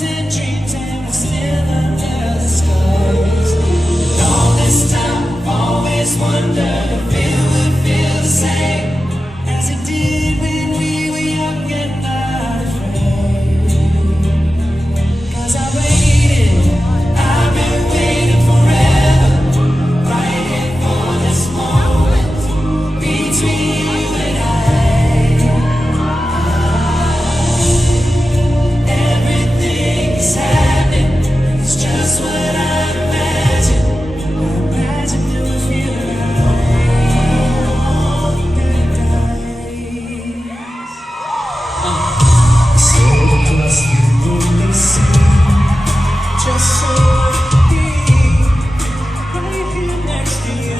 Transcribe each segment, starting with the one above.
lucid dreams and we're still under the stars. And all this time I've always wondered if it would feel the same as it did when we were young and not afraid. 'Cause I waited, I've been waiting forever, waiting for this moment between you and I. Everything is happening, it's just what I imagined. I imagined it would feel right. Sailed across the moonlit sea, just so I could be right here next to you.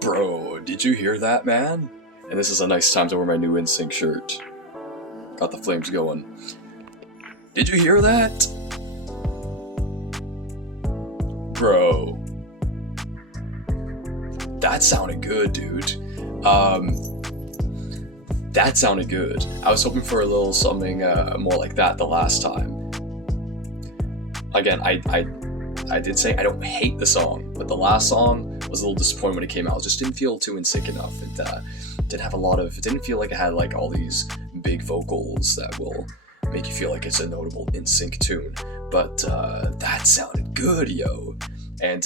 Bro, did you hear that, man? And this is a nice time to wear my new Nsync shirt. Got the flames going. Did you hear that? Bro. That sounded good, dude. That sounded good. I was hoping for a little something more like that the last time. Again, I did say I don't hate the song, but the last song was a little disappointed when it came out. It just didn't feel too Nsync enough. It didn't have a lot of. It didn't feel like it had like all these big vocals that will make you feel like it's a notable Nsync tune. But that sounded good, yo. And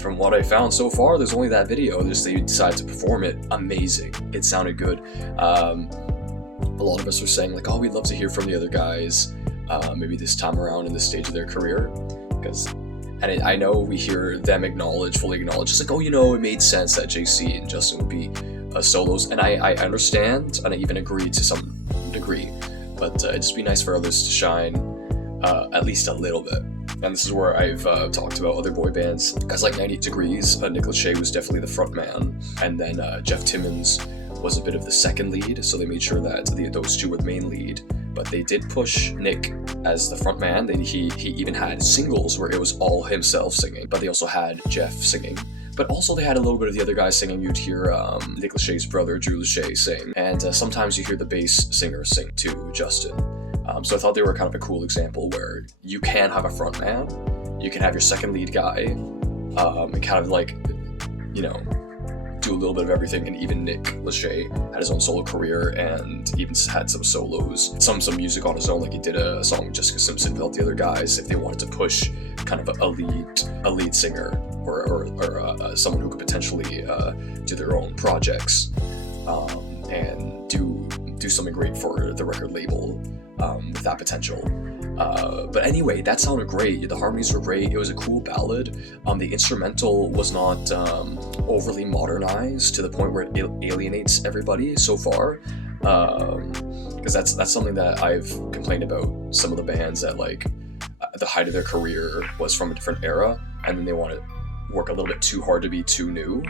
from what I found so far, there's only that video. Just they decided to perform it. Amazing. It sounded good. A lot of us were saying like, oh, we'd love to hear from the other guys. Maybe this time around in this stage of their career, because. And I know we hear them fully acknowledge, it's like, oh, you know, it made sense that JC and Justin would be solos, and I understand, and I even agree to some degree, but it'd just be nice for others to shine at least a little bit. And this is where I've talked about other boy bands. Guys like 98 Degrees, Nick Lachey was definitely the front man, and then Jeff Timmons was a bit of the second lead, so they made sure that those two were the main lead. But they did push Nick as the front man. He even had singles where it was all himself singing, but they also had Jeff singing. But also they had a little bit of the other guys singing. You'd hear Nick Lachey's brother, Drew Lachey, sing. And sometimes you hear the bass singer sing too, Justin. So I thought they were kind of a cool example where you can have a front man, you can have your second lead guy, and kind of like, you know, do a little bit of everything. And even Nick Lachey had his own solo career and even had some solos, some music on his own, like he did a song with Jessica Simpson without the other guys if they wanted to push kind of a lead singer or someone who could potentially do their own projects and do something great for the record label with that potential. But anyway, that sounded great. The harmonies were great. It was a cool ballad. The instrumental was not overly modernized to the point where it alienates everybody so far. Because that's something that I've complained about some of the bands that like the height of their career was from a different era, and then they want to work a little bit too hard to be too new.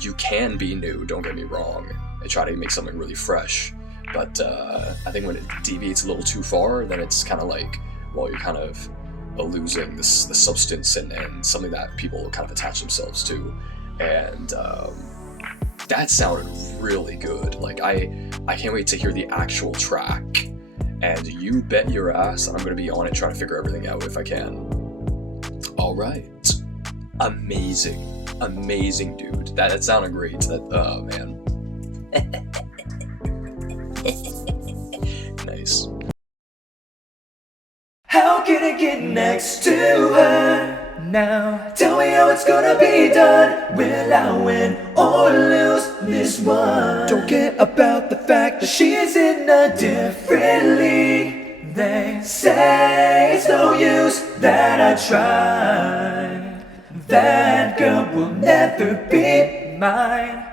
You can be new, don't get me wrong, and try to make something really fresh. But I think when it deviates a little too far, then it's kind of like, well, you're kind of losing the substance and something that people kind of attach themselves to. And that sounded really good. Like, I can't wait to hear the actual track. And you bet your ass I'm going to be on it trying to figure everything out if I can. All right. Amazing, dude. That sounded great. Oh, man. Nice. How can I get next to her now? Tell me how it's gonna be done. Will I win or lose this one? Don't care about the fact that she's in a different league. They say it's no use that I try. That girl will never be mine.